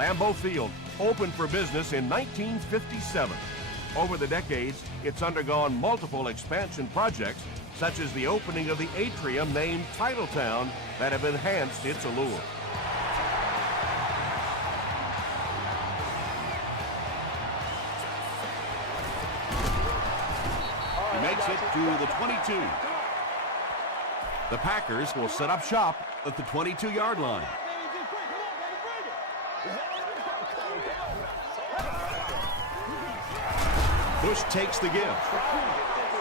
Lambeau Field opened for business in 1957. Over the decades, it's undergone multiple expansion projects, such as the opening of the atrium named Titletown, that have enhanced its allure. He makes it to the 22. The Packers will set up shop at the 22-yard line. Bush takes the give.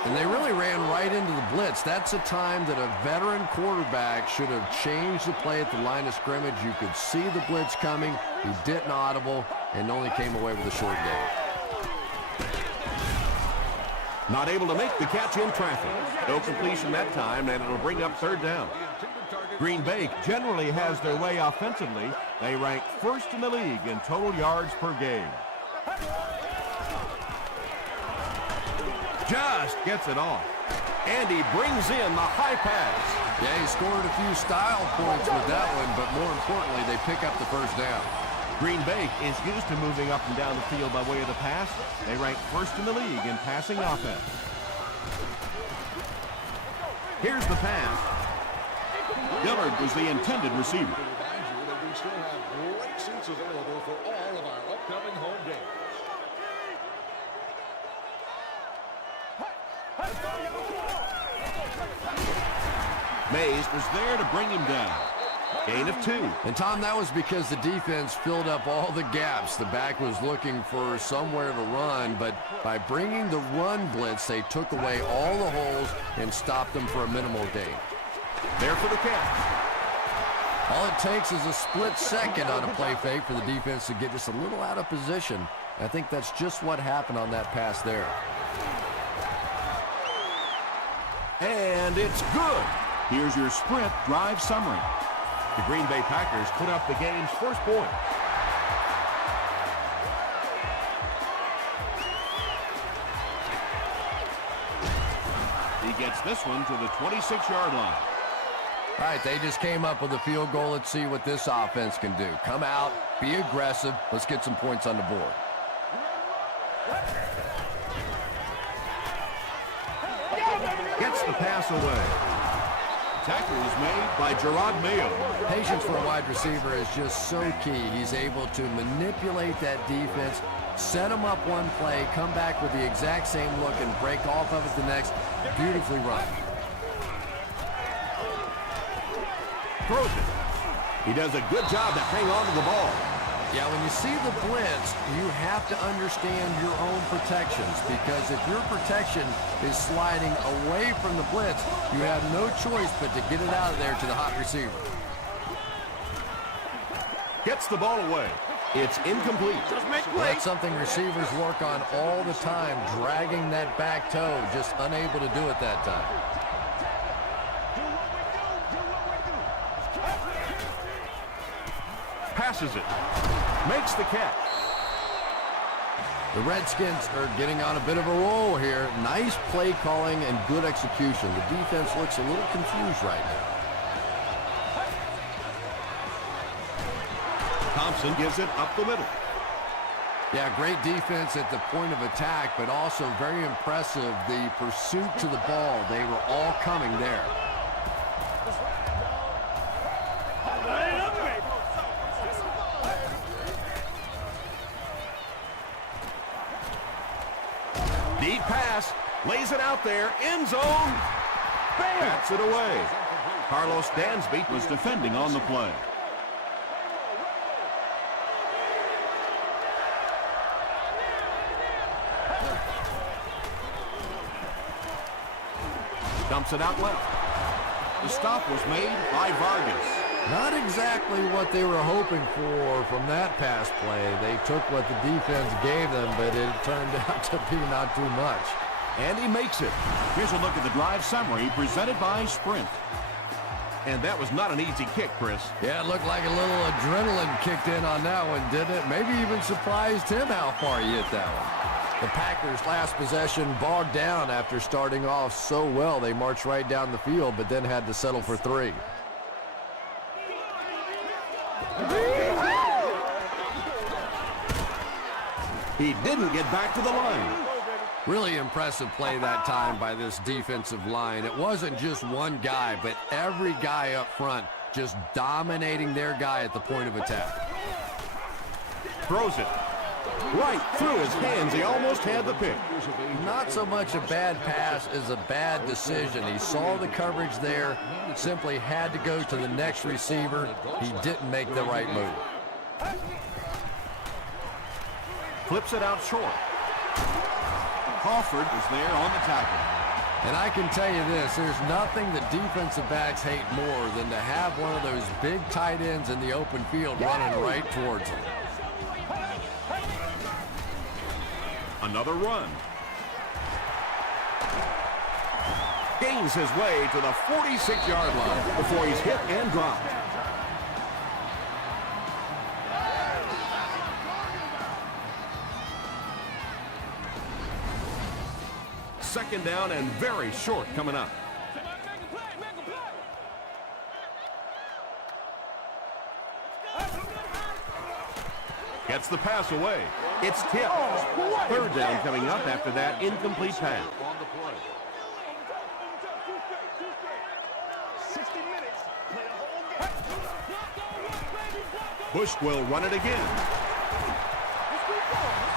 And they really ran right into the blitz. That's a time that a veteran quarterback should have changed the play at the line of scrimmage. You could see the blitz coming. He didn't audible and only came away with a short gain. Not able to make the catch in traffic. No completion that time, and it'll bring up third down. Green Bay generally has their way offensively. They rank first in the league in total yards per game. Just gets it off. And he brings in the high pass. Yeah, he scored a few style points with that one, but more importantly, they pick up the first down. Green Bay is used to moving up and down the field by way of the pass. They rank first in the league in passing offense. Here's the pass. Dillard was the intended receiver. We still have great seats available for all of our upcoming home games. Mays was there to bring him down. Gain of 2. And, Tom, that was because the defense filled up all the gaps. The back was looking for somewhere to run, but by bringing the run blitz, they took away all the holes and stopped them for a minimal gain. There for the catch. All it takes is a split second on a play fake for the defense to get just a little out of position. I think that's just what happened on that pass there. And it's good. Here's your sprint drive summary. The Green Bay Packers put up the game's first point. He gets this one to the 26-yard line. All right, they just came up with a field goal. Let's see what this offense can do. Come out, be aggressive. Let's get some points on the board. Gets the pass away. Tackle is made by Gerard Mayo. Patience for a wide receiver is just so key. He's able to manipulate that defense, set them up one play, come back with the exact same look, and break off of it the next. Beautifully run. Throws it. He does a good job to hang on to the ball. Yeah, when you see the blitz, you have to understand your own protections, because if your protection is sliding away from the blitz, you have no choice but to get it out of there to the hot receiver. Gets the ball away. It's incomplete. Well, that's something receivers work on all the time, dragging that back toe, just unable to do it that time. Passes it. Makes the catch. The Redskins are getting on a bit of a roll here. Nice play calling and good execution. The defense looks a little confused right now. Thompson gives it up the middle. Yeah, great defense at the point of attack, but also very impressive the pursuit to the ball. They were all coming there. Deep pass, lays it out there, end zone, bats it away. Carlos Dansby was defending on the play. Dumps it out left. The stop was made by Vargas. Not exactly what they were hoping for from that pass play. They took what the defense gave them, but it turned out to be not too much. And he makes it. Here's a look at the drive summary presented by Sprint. And that was not an easy kick, Chris. Yeah, it looked like a little adrenaline kicked in on that one, didn't it? Maybe even surprised him how far he hit that one. The Packers' last possession bogged down after starting off so well. They marched right down the field, but then had to settle for 3. He didn't get back to the line. Really impressive play that time by this defensive line. It wasn't just one guy, but every guy up front just dominating their guy at the point of attack. Throws it. Right through his hands. He almost had the pick. Not so much a bad pass as a bad decision. He saw the coverage there, simply had to go to the next receiver. He didn't make the right move. Flips it out short. Crawford was there on the tackle. And I can tell you this, there's nothing the defensive backs hate more than to have one of those big tight ends in the open field running right towards them. Another run. Gains his way to the 46-yard line Before he's hit and dropped. Second down and very short coming up. Gets the pass away. It's tipped. Third down coming up after that incomplete pass. On the play. Bush will run it again.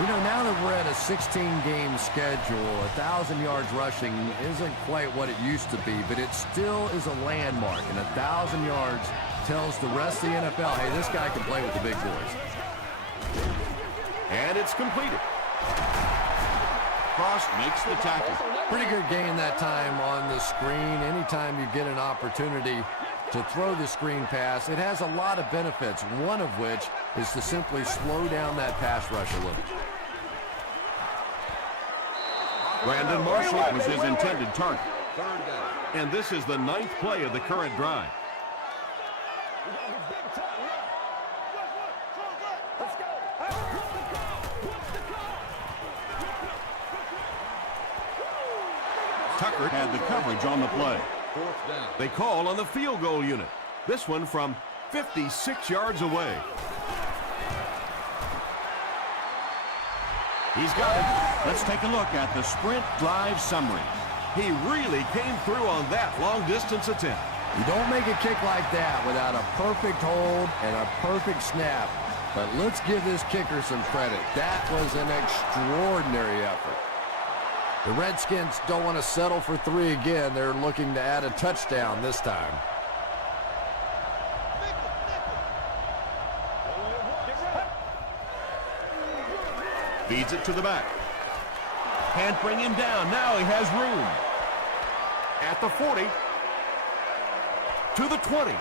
You know, now that we're at a 16-game schedule, 1,000 yards rushing isn't quite what it used to be, but it still is a landmark, and 1,000 yards tells the rest of the NFL, hey, this guy can play with the big boys. And it's completed. Cross makes the tackle. Pretty good gain that time on the screen. Anytime you get an opportunity to throw the screen pass, it has a lot of benefits, one of which is to simply slow down that pass rush a little. Brandon Marshall was his intended target. Third down. And this is the 9th play of the current drive. Tucker had the coverage on the play. Fourth down. They call on the field goal unit. This one from 56 yards away. He's got it. Let's take a look at the sprint drive summary. He really came through on that long-distance attempt. You don't make a kick like that without a perfect hold and a perfect snap. But let's give this kicker some credit. That was an extraordinary effort. The Redskins don't want to settle for 3 again. They're looking to add a touchdown this time. Feeds it to the back. Can't bring him down. Now he has room. At the 40. To the 20.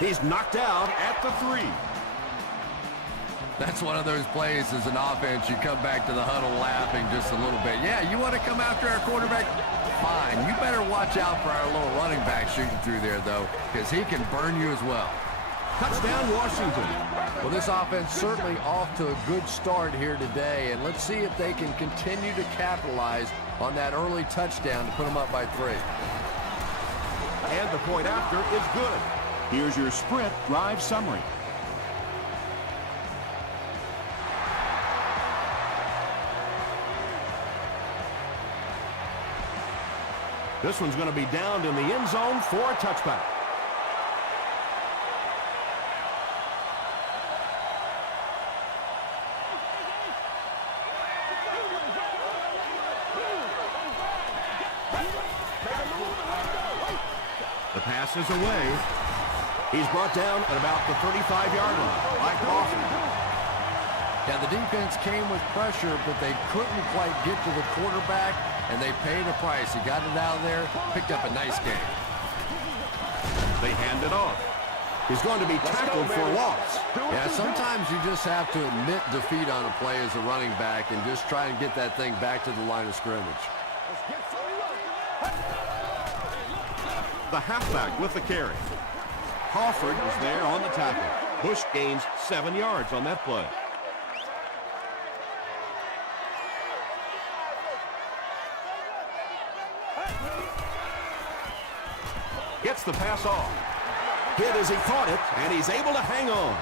He's knocked out at the 3. That's one of those plays as an offense. You come back to the huddle laughing just a little bit. Yeah, you want to come after our quarterback? Fine. You better watch out for our little running back shooting through there, though, because he can burn you as well. Touchdown, Washington. Well, this offense certainly off to a good start here today, and let's see if they can continue to capitalize on that early touchdown to put them up by 3. And the point after is good. Here's your sprint drive summary. This one's going to be downed in the end zone for a touchback. The pass is away. He's brought down at about the 35-yard line by Crawford. Yeah, the defense came with pressure, but they couldn't quite get to the quarterback, and they paid a price. He got it out of there, picked up a nice game. They hand it off. He's going to be tackled for loss. Yeah, sometimes you just have to admit defeat on a play as a running back and just try and get that thing back to the line of scrimmage. The halfback with the carry. Crawford was there on the tackle. Bush gains 7 yards on that play. Gets the pass off. Hit as he caught it, and he's able to hang on.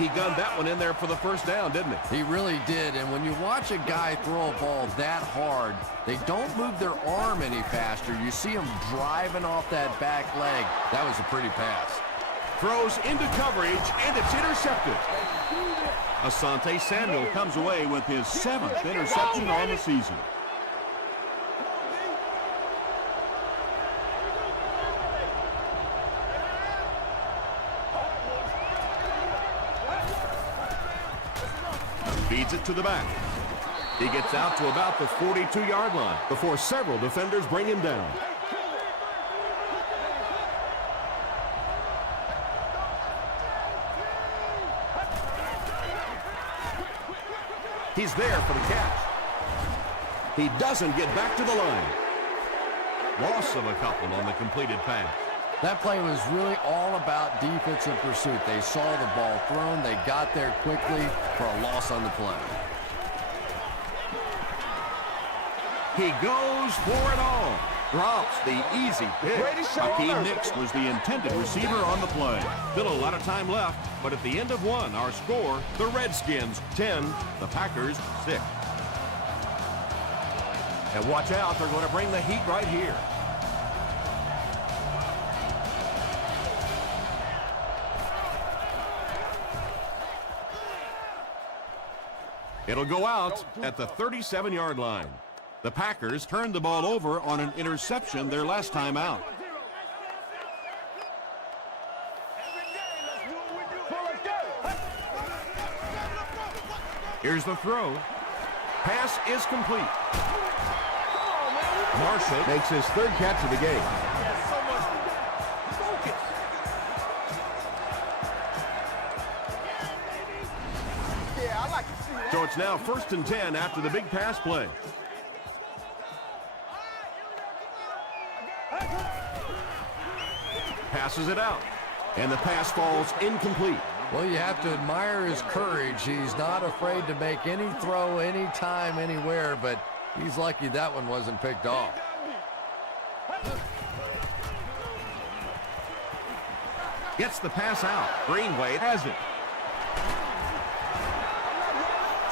He gunned that one in there for the first down, didn't he? He really did, and when you watch a guy throw a ball that hard, they don't move their arm any faster. You see him driving off that back leg. That was a pretty pass. Throws into coverage, and it's intercepted. Asante Samuel comes away with his 7th interception on the season. Feeds it to the back. He gets out to about the 42-yard line before several defenders bring him down. He's there for the catch. He doesn't get back to the line. Loss of a couple on the completed pass. That play was really all about defensive pursuit. They saw the ball thrown. They got there quickly for a loss on the play. He goes for it all. Drops the easy pick. Hakeem Nicks was the intended receiver on the play. Still a lot of time left, but at the end of one, our score, the Redskins 10, the Packers 6. And watch out, they're going to bring the heat right here. It'll go out at the 37-yard line. The Packers turned the ball over on an interception their last time out. Here's the throw. Pass is complete. Marshall makes his 3rd catch of the game. So it's now 1st and 10 after the big pass play. Passes it out, and the pass falls incomplete. Well, you have to admire his courage. He's not afraid to make any throw, anytime, anywhere, but he's lucky that one wasn't picked off. Gets the pass out. Greenway has it.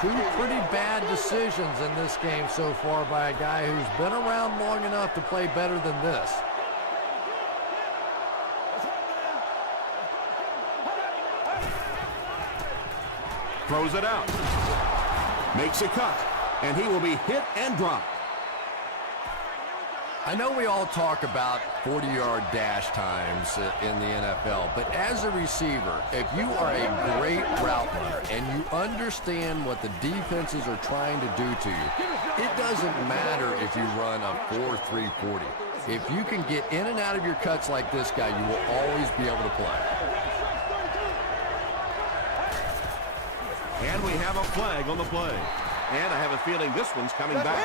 Two pretty bad decisions in this game so far by a guy who's been around long enough to play better than this. Throws it out. Makes a cut. And he will be hit and dropped. I know we all talk about 40-yard dash times in the NFL, but as a receiver, if you are a great route runner and you understand what the defenses are trying to do to you, it doesn't matter if you run a 4.3 40. If you can get in and out of your cuts like this guy, you will always be able to play. And we have a flag on the play. And I have a feeling this one's coming back.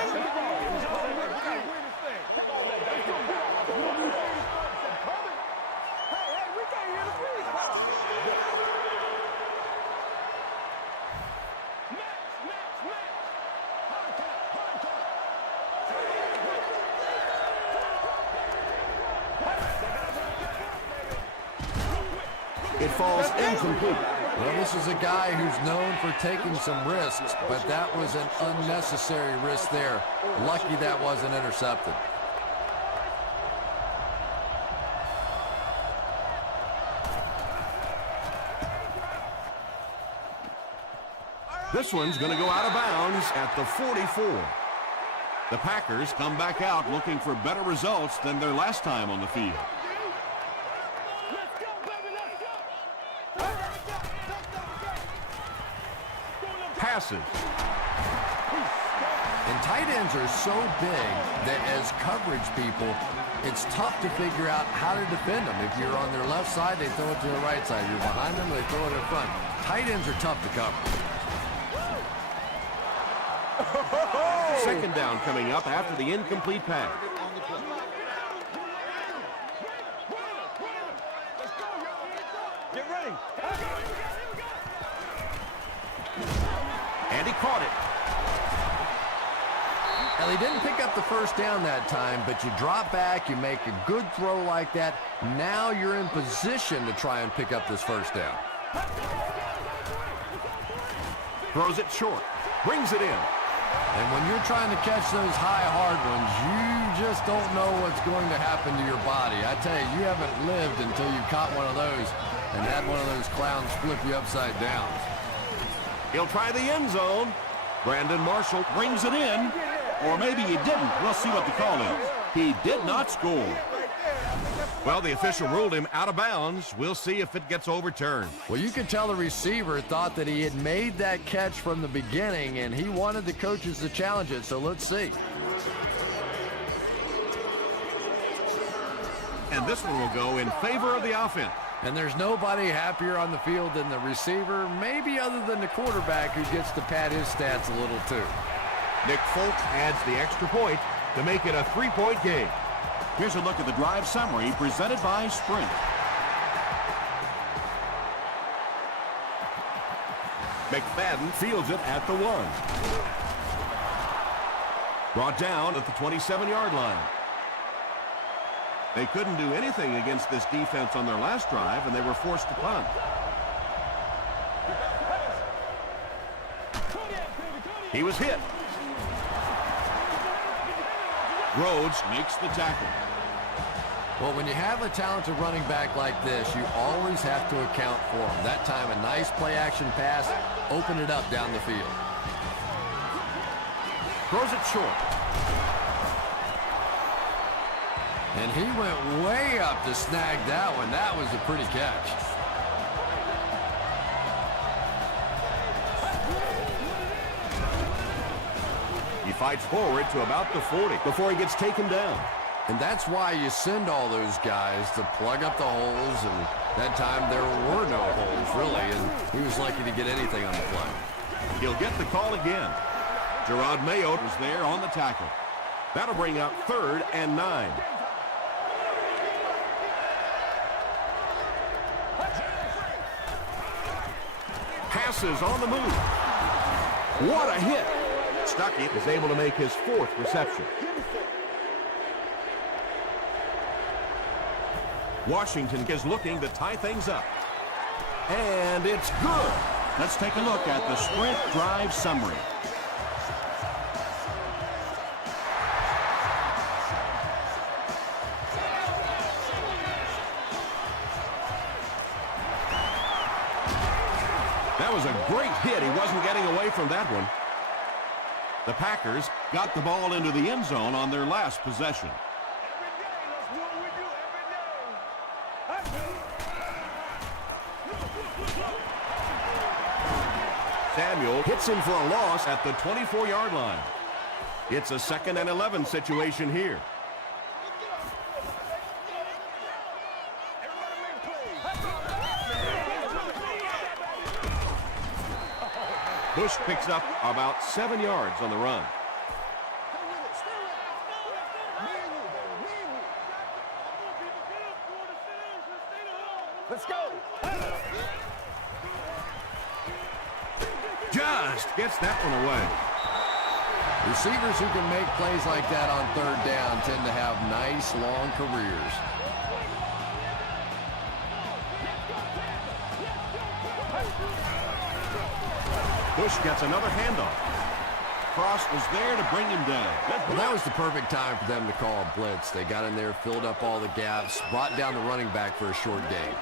It falls incomplete. Well, this is a guy who's known for taking some risks, but that was an unnecessary risk there. Lucky that wasn't intercepted. This one's going to go out of bounds at the 44. The Packers come back out looking for better results than their last time on the field. Passes. And tight ends are so big that as coverage people, it's tough to figure out how to defend them. If you're on their left side, they throw it to the right side. You're behind them, they throw it in front. Tight ends are tough to cover. Second down coming up after the incomplete pass. Get ready. And he caught it. Now, they didn't pick up the first down that time, but you drop back, you make a good throw like that. Now you're in position to try and pick up this first down. Throws it short. Brings it in. And when you're trying to catch those high, hard ones, you just don't know what's going to happen to your body. I tell you, you haven't lived until you caught one of those and had one of those clowns flip you upside down. He'll try the end zone. Brandon Marshall brings it in. Or maybe he didn't. We'll see what the call is. He did not score. Well, the official ruled him out of bounds. We'll see if it gets overturned. Well, you could tell the receiver thought that he had made that catch from the beginning, and he wanted the coaches to challenge it, so let's see. And this one will go in favor of the offense. And there's nobody happier on the field than the receiver, maybe other than the quarterback, who gets to pad his stats a little too. Nick Folk adds the extra point to make it a 3-point game. Here's a look at the drive summary presented by Sprint. McFadden fields it at the 1. Brought down at the 27-yard line. They couldn't do anything against this defense on their last drive, and they were forced to punt. He was hit. Rhodes makes the tackle. Well, when you have a talented running back like this, you always have to account for him. That time, a nice play-action pass, open it up down the field. Throws it short. And he went way up to snag that one. That was a pretty catch. He fights forward to about the 40 before he gets taken down. And that's why you send all those guys to plug up the holes, and that time there were no holes, really, and he was lucky to get anything on the play. He'll get the call again. Gerard Mayo was there on the tackle. That'll bring up 3rd and 9. Passes on the move. What a hit. Stuckey is able to make his 4th reception. Washington is looking to tie things up. And it's good. Let's take a look at the Sprint drive summary. That was a great hit. He wasn't getting away from that one. The Packers got the ball into the end zone on their last possession. Samuel hits him for a loss at the 24-yard line. It's a 2nd and 11 situation here. Bush picks up about 7 yards on the run. Let's go. Just gets that one away. Receivers who can make plays like that on 3rd down tend to have nice, long careers. Bush gets another handoff. Cross was there to bring him down. Well, that was the perfect time for them to call a blitz. They got in there, filled up all the gaps, brought down the running back for a short gain.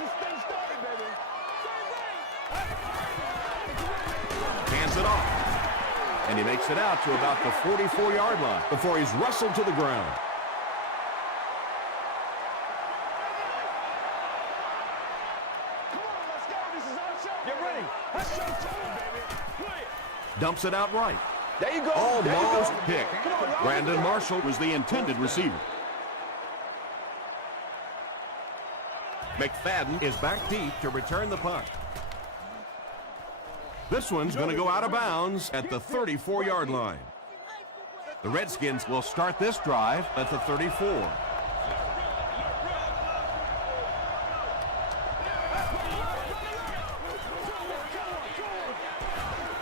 Hands it off. And he makes it out to about the 44-yard line before he's wrestled to the ground. Dumps it out right. There you go. Almost picked. Brandon Marshall was the intended receiver. McFadden is back deep to return the punt. This one's going to go out of bounds at the 34-yard line. The Redskins will start this drive at the 34.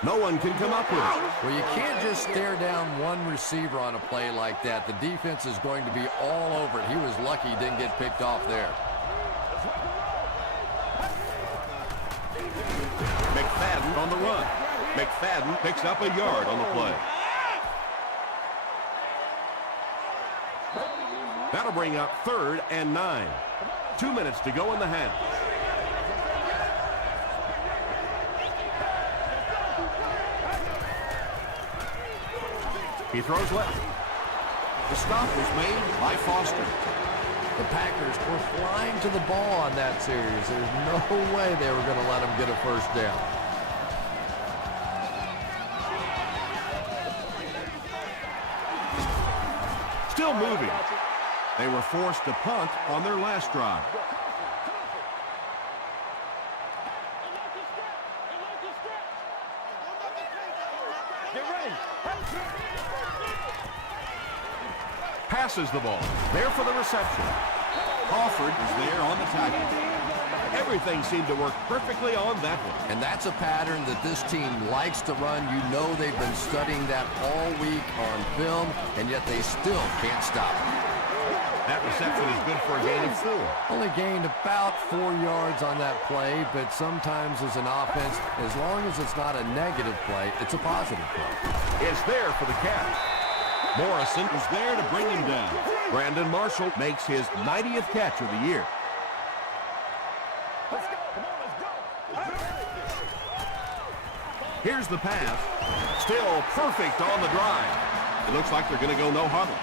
No one can come up with it. Well, you can't just stare down one receiver on a play like that. The defense is going to be all over it. He was lucky he didn't get picked off there. McFadden on the run. McFadden picks up a yard on the play. That'll bring up 3rd and 9. 2 minutes to go in the half. He throws left. The stop was made by Foster. The Packers were flying to the ball on that series. There's no way they were going to let them get a first down. Still moving. They were forced to punt on their last drive. Passes the ball. There for the reception. Crawford is there on the tackle. Everything seemed to work perfectly on that one. And that's a pattern that this team likes to run. You know they've been studying that all week on film, and yet they still can't stop it. That reception is good for a gain of 4. Only gained about 4 yards on that play, but sometimes as an offense, as long as it's not a negative play, it's a positive play. It's there for the catch. Morrison is there to bring him down. Brandon Marshall makes his 90th catch of the year. Here's the pass. Still perfect on the drive. It looks like they're going to go no huddle.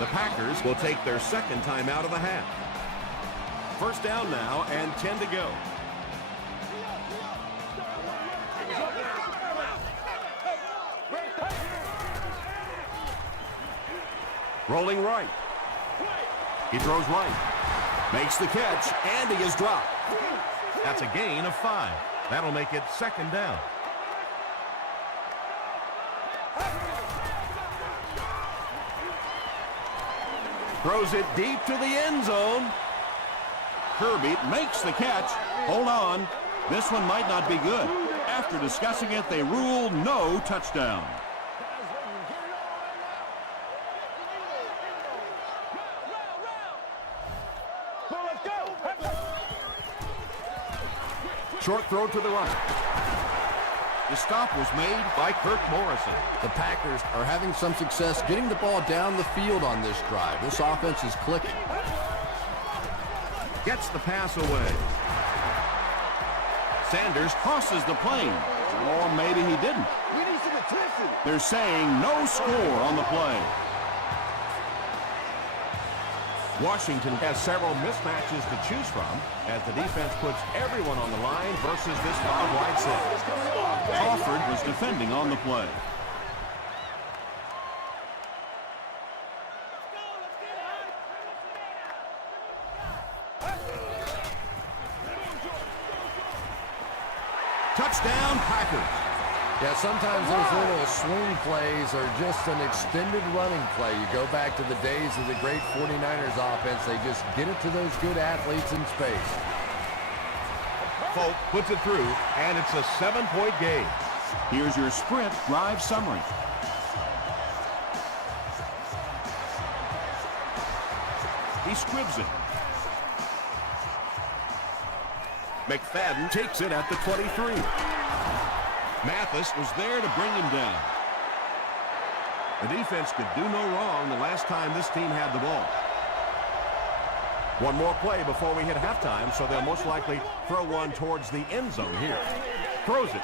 The Packers will take their second time out of the half. First down now and 10 to go. Rolling right. He throws right. Makes the catch, and he is dropped. That's a gain of 5. That'll make it second down. Throws it deep to the end zone. Kirby makes the catch. Hold on. This one might not be good. After discussing it, they rule no touchdown. Short throw to the right. The stop was made by Kirk Morrison. The Packers are having some success getting the ball down the field on this drive. This offense is clicking. Gets the pass away. Sanders crosses the plane. Or maybe he didn't. They're saying no score on the play. Washington has several mismatches to choose from as the defense puts everyone on the line versus this wide set. Crawford was defending on the play. Touchdown, Packers. Yeah, sometimes those little swing plays are just an extended running play. You go back to the days of the great 49ers offense. They just get it to those good athletes in space. Folk puts it through, and it's a 7-point game. Here's your sprint drive summary. He squibs it. McFadden takes it at the 23. Mathis was there to bring him down. The defense could do no wrong the last time this team had the ball. One more play before we hit halftime, so they'll most likely throw one towards the end zone here. Throws it.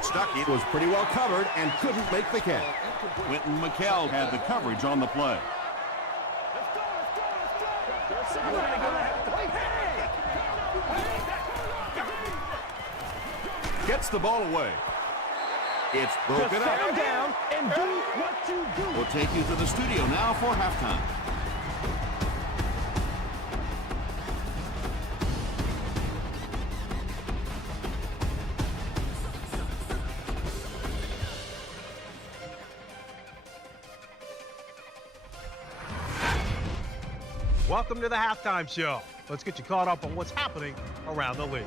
Stuckey was pretty well covered and couldn't make the catch. Quentin McKell had the coverage on the play. Gets the ball away. It's broken up. Settle down and do what you do. We'll take you to the studio now for halftime. Welcome to the halftime show. Let's get you caught up on what's happening around the league.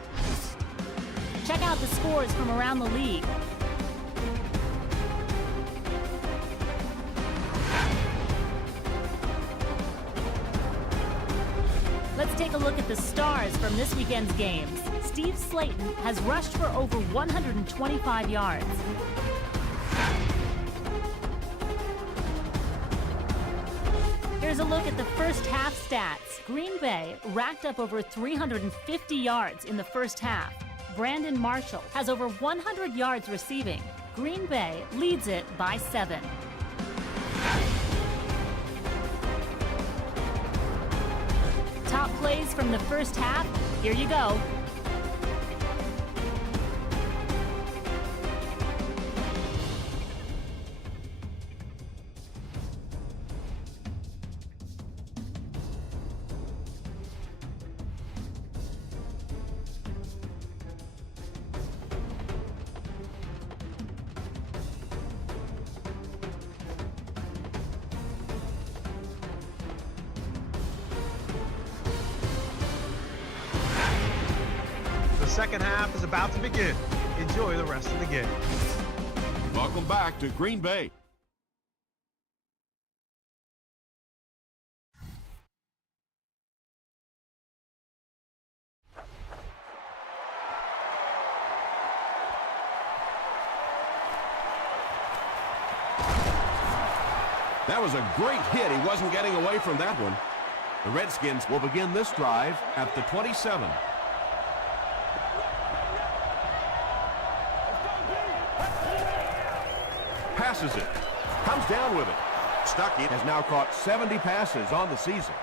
Check out the scores from around the league. Let's take a look at the stars from this weekend's games. Steve Slayton has rushed for over 125 yards. Here's a look at the first half stats. Green Bay racked up over 350 yards in the first half. Brandon Marshall has over 100 yards receiving. Green Bay leads it by 7. Top plays from the first half. Here you go. The second half is about to begin. Enjoy the rest of the game. Welcome back to Green Bay. That was a great hit. He wasn't getting away from that one. The Redskins will begin this drive at the 27. Passes it. Comes down with it. Stuckey has now caught 70 passes on the season.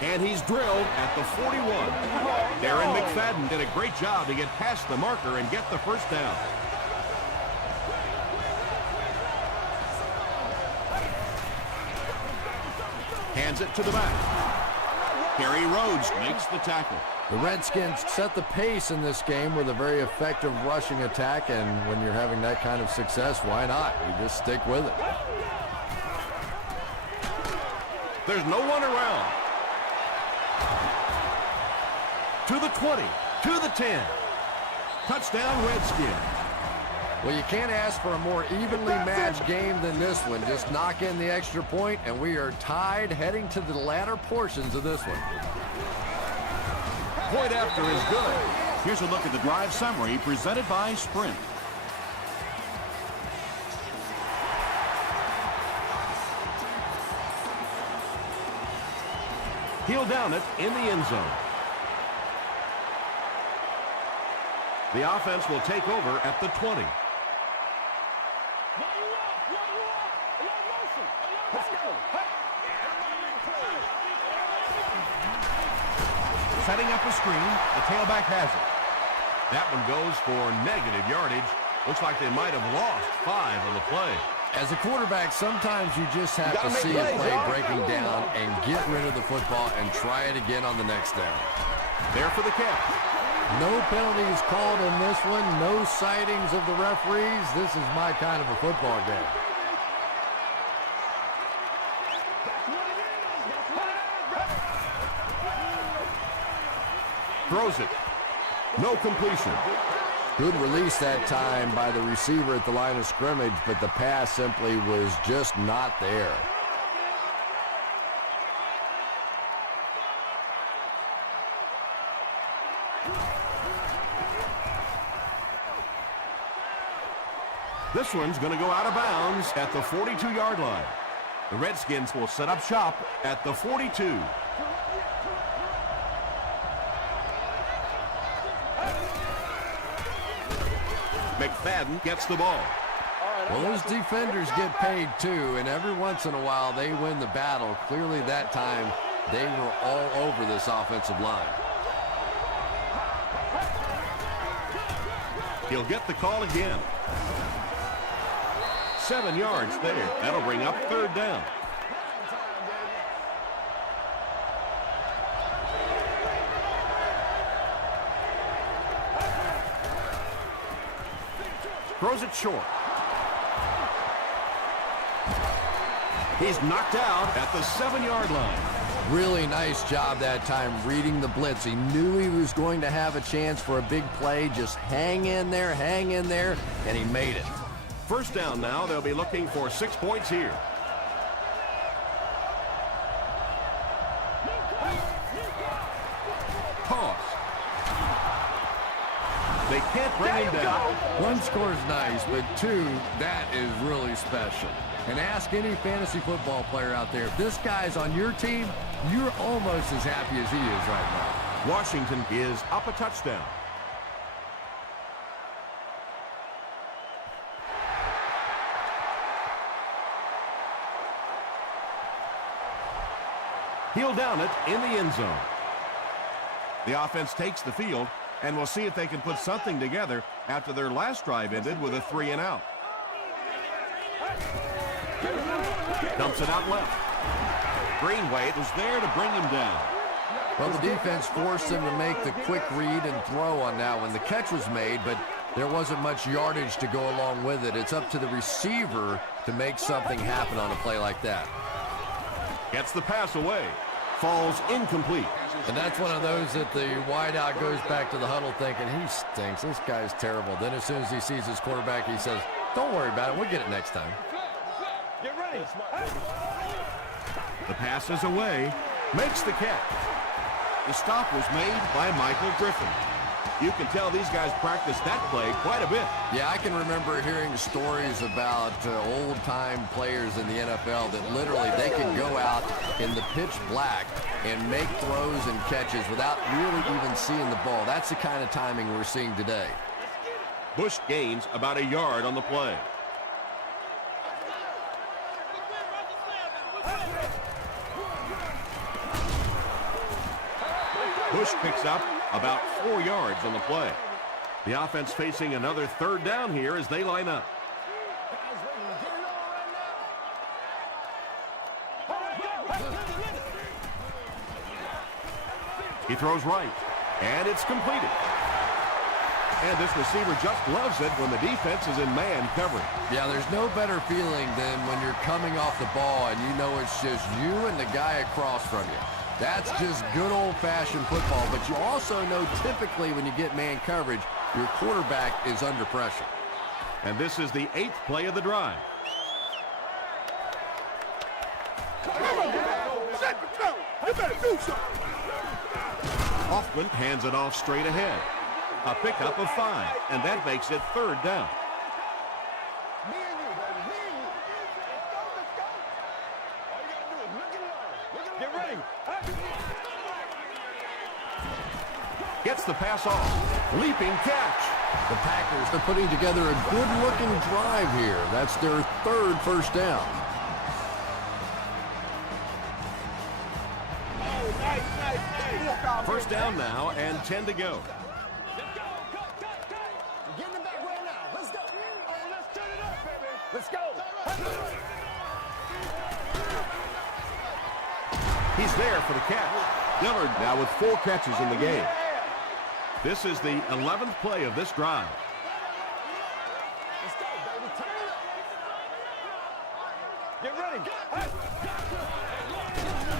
And he's drilled at the 41. Darren McFadden did a great job to get past the marker and get the first down. Hands it to the back. Kerry Rhodes makes the tackle. The Redskins set the pace in this game with a very effective rushing attack, and when you're having that kind of success, why not? You just stick with it. There's no one around. To the 20, to the 10. Touchdown, Redskins. Well, you can't ask for a more evenly matched game than this one. Just knock in the extra point, and we are tied heading to the latter portions of this one. Point after is good. Here's a look at the drive summary presented by Sprint. He'll down it in the end zone. The offense will take over at the 20. Setting up a screen, the tailback has it. That one goes for negative yardage. Looks like they might have lost 5 on the play. As a quarterback, sometimes you just have to see a play breaking down and get rid of the football and try it again on the next down. There for the catch. No penalties called in this one. No sightings of the referees. This is my kind of a football game. Throws it. No completion. Good release that time by the receiver at the line of scrimmage, but the pass simply was just not there. This one's going to go out of bounds at the 42-yard line. The Redskins will set up shop at the 42. McFadden gets the ball. Well, those defenders get paid too, and every once in a while they win the battle. Clearly that time they were all over this offensive line. He'll get the call again. 7 yards there. That'll bring up 3rd down. Throws it short. He's knocked out at the 7-yard line. Really nice job that time reading the blitz. He knew he was going to have a chance for a big play. Just hang in there, and he made it. First down now. They'll be looking for 6 points here. Toss. They can't bring him down. One score is nice, but two, that is really special. And ask any fantasy football player out there, if this guy's on your team, you're almost as happy as he is right now. Washington is up a touchdown. He'll down it in the end zone. The offense takes the field, and we'll see if they can put something together after their last drive ended with a 3-and-out. Dumps it out left. Greenway was there to bring him down. Well, the defense forced him to make the quick read and throw on that one. The catch was made, but there wasn't much yardage to go along with it. It's up to the receiver to make something happen on a play like that. Gets the pass away. Falls incomplete. And that's one of those that the wideout goes back to the huddle thinking, he stinks. This guy's terrible. Then as soon as he sees his quarterback, he says, don't worry about it. We'll get it next time. Get ready. The pass is away. Makes the catch. The stop was made by Michael Griffin. You can tell these guys practiced that play quite a bit. Yeah, I can remember hearing stories about old-time players in the NFL that literally they can go out in the pitch black and make throws and catches without really even seeing the ball. That's the kind of timing we're seeing today. Bush gains about a yard on the play. Bush picks up about 4 yards on the play. The offense facing another third down here as they line up. He throws right, and it's completed. And this receiver just loves it when the defense is in man coverage. Yeah, there's no better feeling than when you're coming off the ball and you know it's just you and the guy across from you. That's just good old-fashioned football, but you also know typically when you get man coverage, your quarterback is under pressure. And this is the 8th play of the drive. You better do something. Hoffman hands it off straight ahead. A pickup of 5, and that makes it third down. Me and you, baby. Me and you. Let's go. All you got to do is look it up. Get ready. Gets the pass off. Leaping catch. The Packers, they're putting together a good-looking drive here. That's their third first down. First down now and 10 to go. Getting it back right now. Let's go. Oh, let's turn it up, baby. Let's go. He's there for the catch. Dillard now with 4 catches in the game. This is the 11th play of this drive. Let's go, baby. Turn it up. Get ready.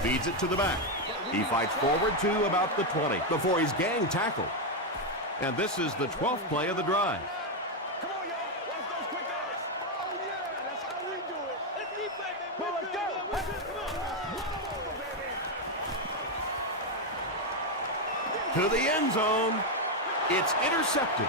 Feeds it to the back. He fights forward to about the 20 before he's gang tackled. And this is the 12th play of the drive. Come on, y'all. Watch those quick eyes. Oh, yeah. That's how we do it. Let's keep playing, baby. Let's go. To the end zone. It's intercepted.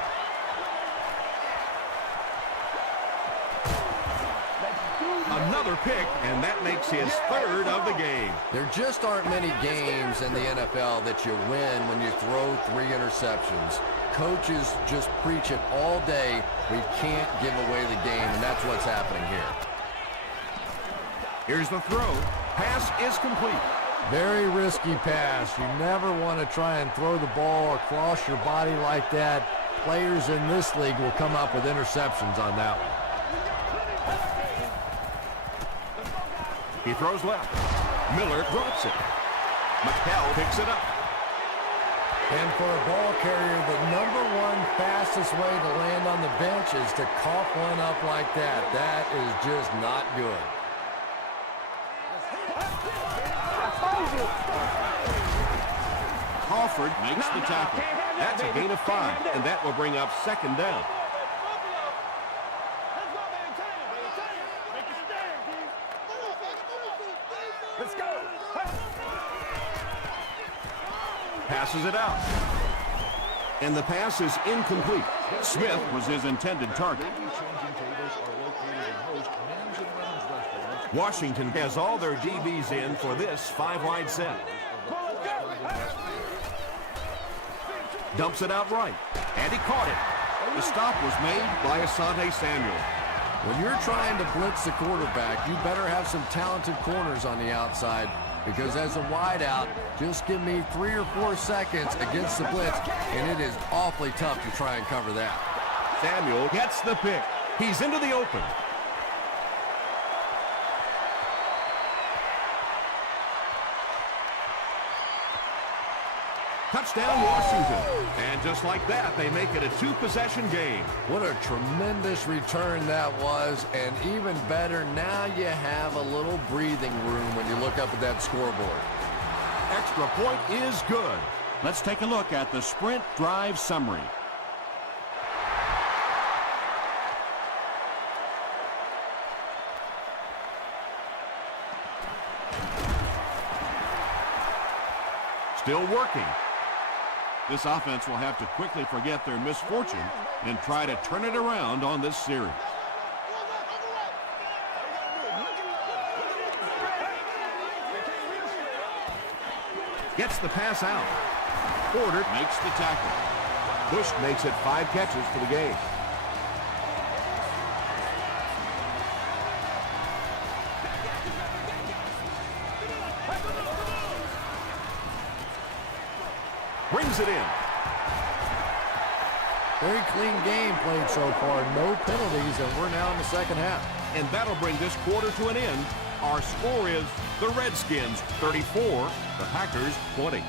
Another pick, and that makes his third of the game. There just aren't many games in the NFL that you win when you throw 3 interceptions. Coaches just preach it all day. We can't give away the game, and that's what's happening here. Here's the throw. Pass is complete. Very risky pass. You never want to try and throw the ball across your body like that. Players in this league will come up with interceptions on that one. He throws left. Miller drops it. McHale picks it up. And for a ball carrier, the #1 fastest way to land on the bench is to cough one up like that. That is just not good. Crawford makes the tackle. That's a gain of 5, and that will bring up second down. Let's go. Passes it out. And the pass is incomplete. Smith was his intended target. Washington has all their DBs in for this 5-wide set. Dumps it out right, and he caught it. The stop was made by Asante Samuel. When you're trying to blitz the quarterback, you better have some talented corners on the outside, because as a wideout, just give me 3 or 4 seconds against the blitz, and it is awfully tough to try and cover that. Samuel gets the pick. He's into the open. Touchdown, Washington. And just like that, they make it a 2-possession game. What a tremendous return that was, and even better, now you have a little breathing room when you look up at that scoreboard. Extra point is good. Let's take a look at the sprint drive summary. Still working. This offense will have to quickly forget their misfortune and try to turn it around on this series. Gets the pass out. Porter makes the tackle. Bush makes it 5 catches for the game. Brings it in. Very clean game played so far. No penalties, and we're now in the second half. And that'll bring this quarter to an end. Our score is the Redskins 34, the Packers 20.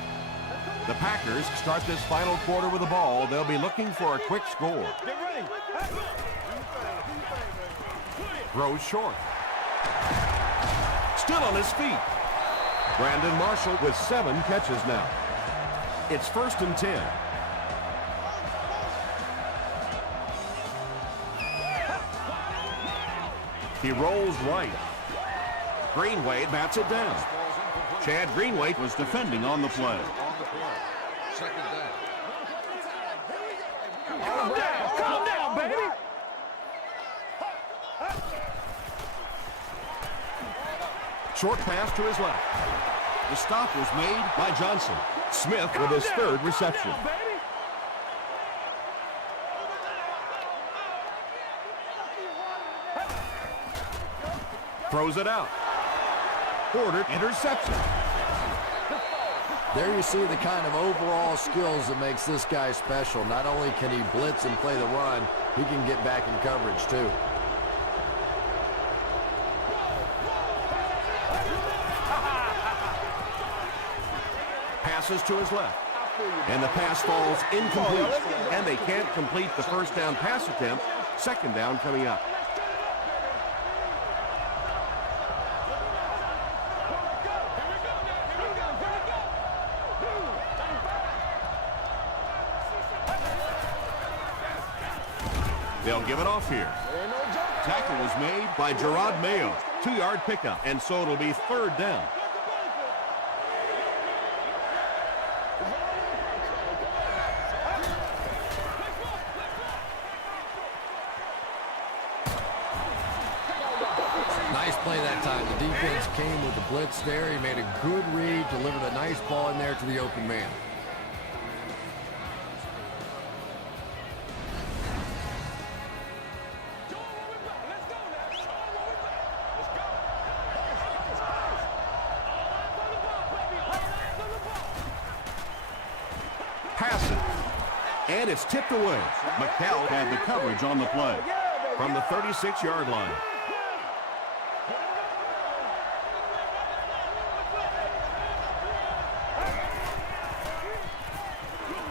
The Packers start this final quarter with the ball. They'll be looking for a quick score. Get ready. Throws short. Still on his feet. Brandon Marshall with 7 catches now. It's 1st and 10. He rolls right. Greenway bats it down. Chad Greenway Was defending on the play. Calm down, baby. Short pass to his left. The stop was made By Johnson. Smith with his 3rd reception. Throws it out. Porter interception. There you see the kind of overall skills that makes this guy special. Not only can he blitz and play the run, he can get back in coverage too. Passes to his left. And the pass falls incomplete. And they can't complete the first down pass attempt. Second down coming up. They'll give it off here. tackle was made By Gerard Mayo. 2-yard pickup. And so it'll be 3rd down. Nice play that time. The defense came with the blitz there. He made a good read, delivered a nice ball in there to the open man. Pass it. And it's tipped away. McCall had the coverage on the play. From the 36-yard line.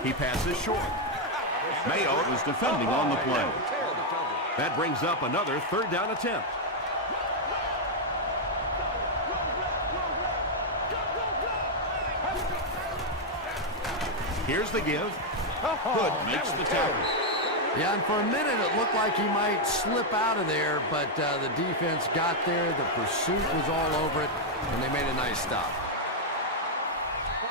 He passes short. Mayo Was defending on the play. That brings up another 3rd down attempt. Here's the give. Hood makes the tackle. Yeah, and for a minute it looked like he might slip out of there, but the defense got there. The pursuit was all over it, and they made a nice stop.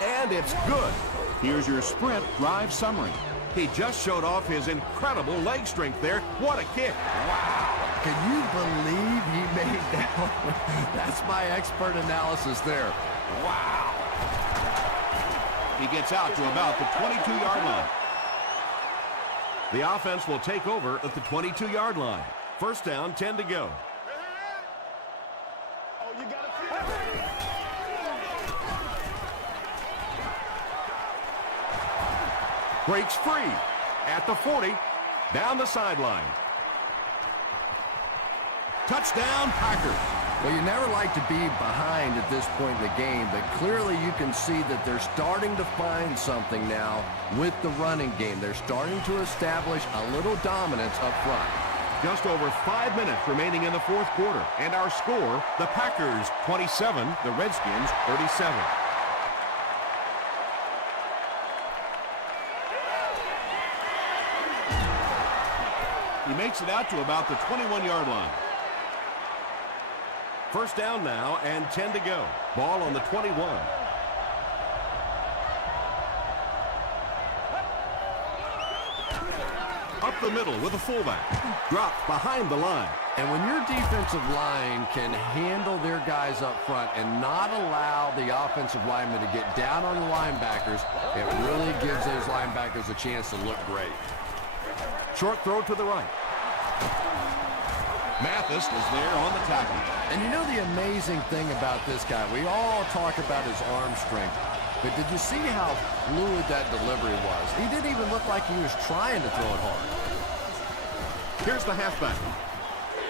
And it's good. Here's your sprint drive summary. He just showed off his incredible leg strength there. What a kick. Wow. Can you believe he made that one? That's my expert analysis there. Wow. He gets out to about the 22-yard line. The offense will take over at the 22-yard line. First down, 10 to go. Oh, you got it. Breaks free at the 40, down the sideline. Touchdown, Packers. Well, you never like to be behind at this point in the game, but clearly you can see that they're starting to find something now with the running game. They're starting to establish a little dominance up front. Just over 5 minutes remaining in the fourth quarter. And our score, the Packers 27, the Redskins 37. He makes it out to about the 21-yard line. First down now and 10 to go. Ball on the 21. Up the middle with a fullback. Dropped behind the line. And when your defensive line can handle their guys up front and not allow the offensive linemen to get down on the linebackers, it really gives those linebackers a chance to look great. Short throw to the right. Mathis is there on the tackle. And you know the amazing thing about this guy, we all talk about his arm strength, but did you see how fluid that delivery was? He didn't even look like he was trying to throw it hard. Here's the halfback.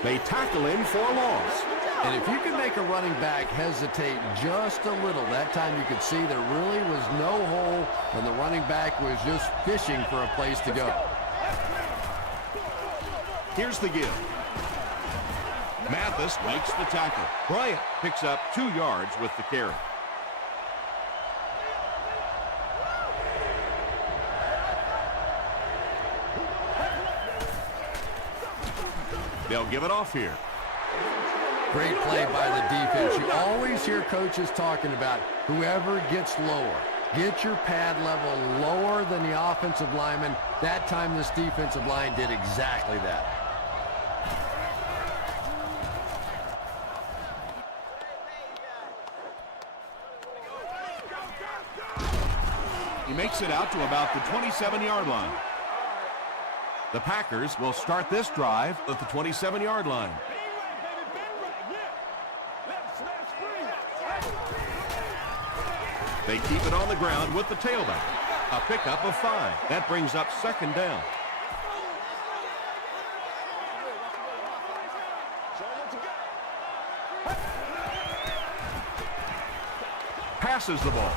They tackle him for a loss. And if you can make a running back hesitate just a little, that time you could see there really was no hole and the running back was just fishing for a place to go. Here's the give. Mathis makes the tackle. Bryant picks up 2 yards with the carry. They'll give it off here. Great play by the defense. You always hear coaches talking about whoever gets lower. Get your pad level lower than the offensive lineman. That time this defensive line did exactly that. He makes it out to about the 27-yard line. The Packers will start this drive at the 27-yard line. They keep it on the ground with the tailback. A pickup of 5. That brings up second down. Passes the ball.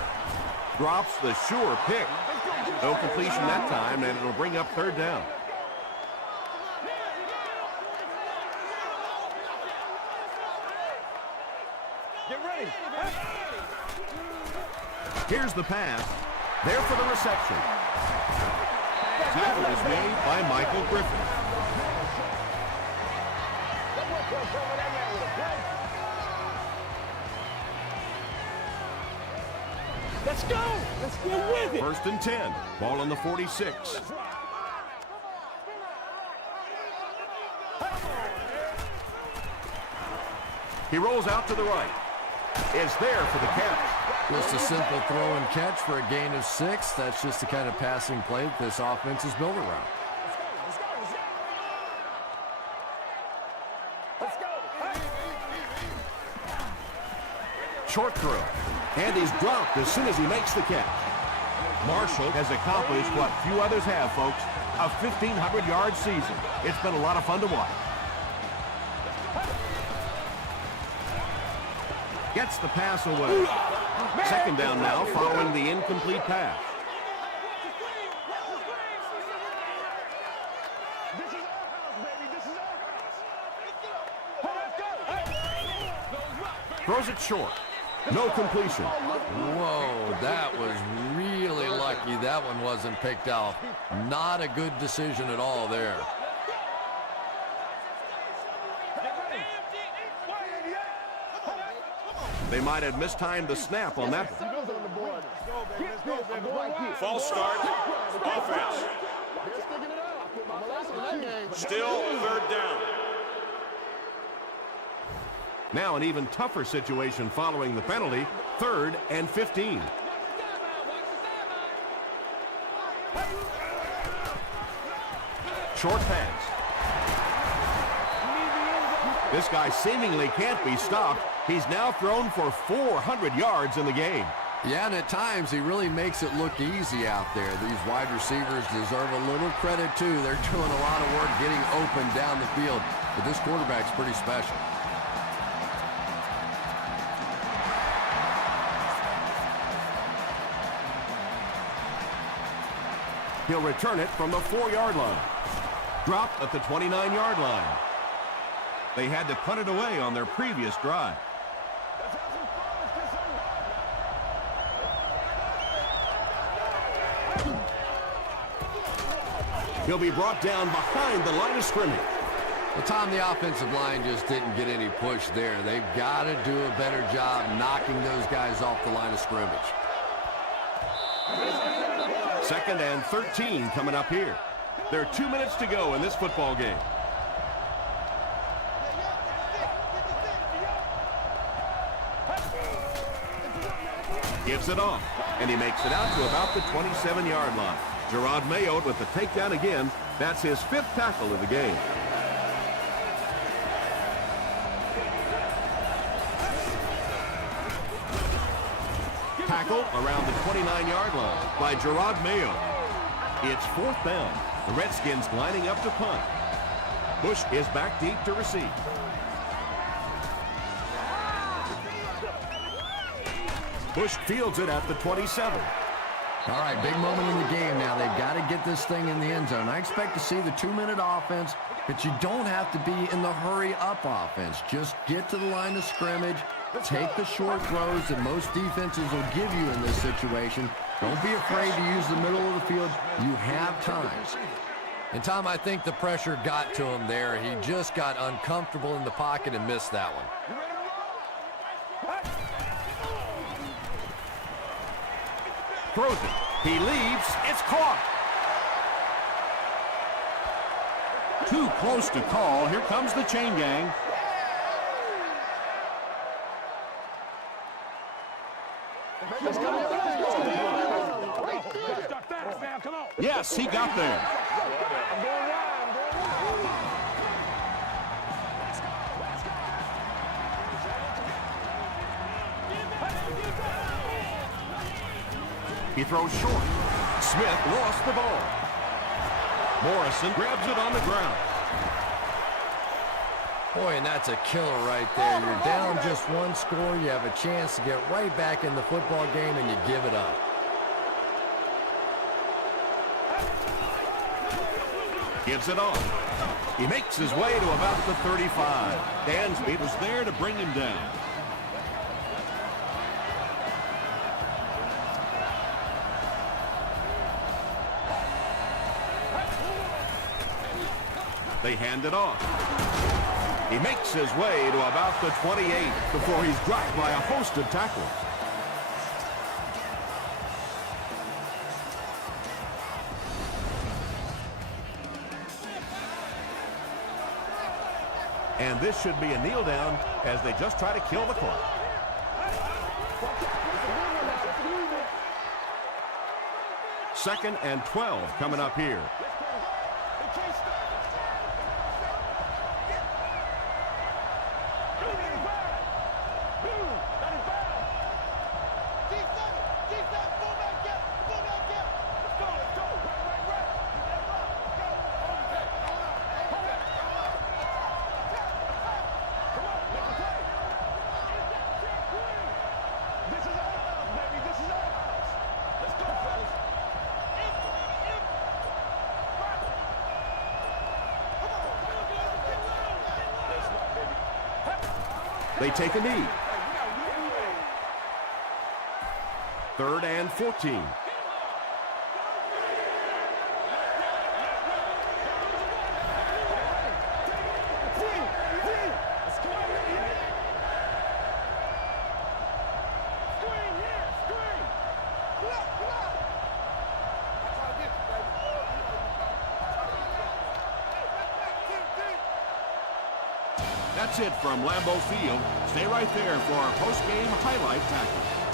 Drops the sure pick. No completion that time, and it'll bring up third down. Get ready. Here's the pass. There for the reception. Tackle is made by Michael Griffin. Let's go. Let's go with it. First and 10. Ball on the 46. He rolls out to the right. Is there for the catch. Just a simple throw and catch for a gain of 6. That's just the kind of passing play that this offense is built around. Short throw. And he's dropped as soon as he makes the catch. Marshall has accomplished what few others have, folks. A 1,500-yard season. It's been a lot of fun to watch. Gets the pass away. Second down now following the incomplete pass. This is our house, baby. This is our house. Throws it short. No completion. Whoa, that was really lucky. lucky that one wasn't picked off. Not a good decision at all there. They might have mistimed the snap on that one. False start. Offense. Still third down. Now an even tougher situation following the penalty. 3rd and 15. Short pass. This guy seemingly can't be stopped. He's now thrown for 400 yards in the game. Yeah, and at times he really makes it look easy out there. These wide receivers deserve a little credit too. They're doing a lot of work getting open down the field. But this quarterback's pretty special. He'll return it from the 4-yard line. Dropped at the 29-yard line. They had to punt it away on their previous drive. He'll be brought down behind the line of scrimmage. Well, Tom, the offensive line just didn't get any push there. They've got to do a better job knocking those guys off the line of scrimmage. 2nd and 13 coming up here. There are 2 minutes to go in this football game. Gives it off, and he makes it out to about the 27-yard line. Gerard Mayo with the takedown again. That's his 5th tackle of the game. Tackle around the 29-yard line by Gerard Mayo. It's 4th down. The Redskins lining up to punt. Bush is back deep to receive. Bush fields it at the 27. All right, big moment in the game now. They've got to get this thing in the end zone. I expect to see the 2-minute offense, but you don't have to be in the hurry-up offense. Just get to the line of scrimmage, take the short throws that most defenses will give you in this situation. Don't be afraid to use the middle of the field. You have time. And, Tom, I think the pressure got to him there. He just got uncomfortable in the pocket and missed that one. Throws it. He leaves. It's caught. Too close to call. Here comes the chain gang. Yes, he got there. He throws short. Smith lost the ball. Morrison grabs it on the ground. Boy, and that's a killer right there. You're down just one score. You have a chance to get right back in the football game, and you give it up. Gives it off. He makes his way to about the 35. Dansby was there to bring him down. They hand it off. He makes his way to about the 28 before he's dropped by a host of tacklers. And this should be a kneel down as they just try to kill the clock. Second and 12 coming up here. They take a knee. 3rd and 14. That's it from Lambeau Field. Stay right there for our post-game highlight package.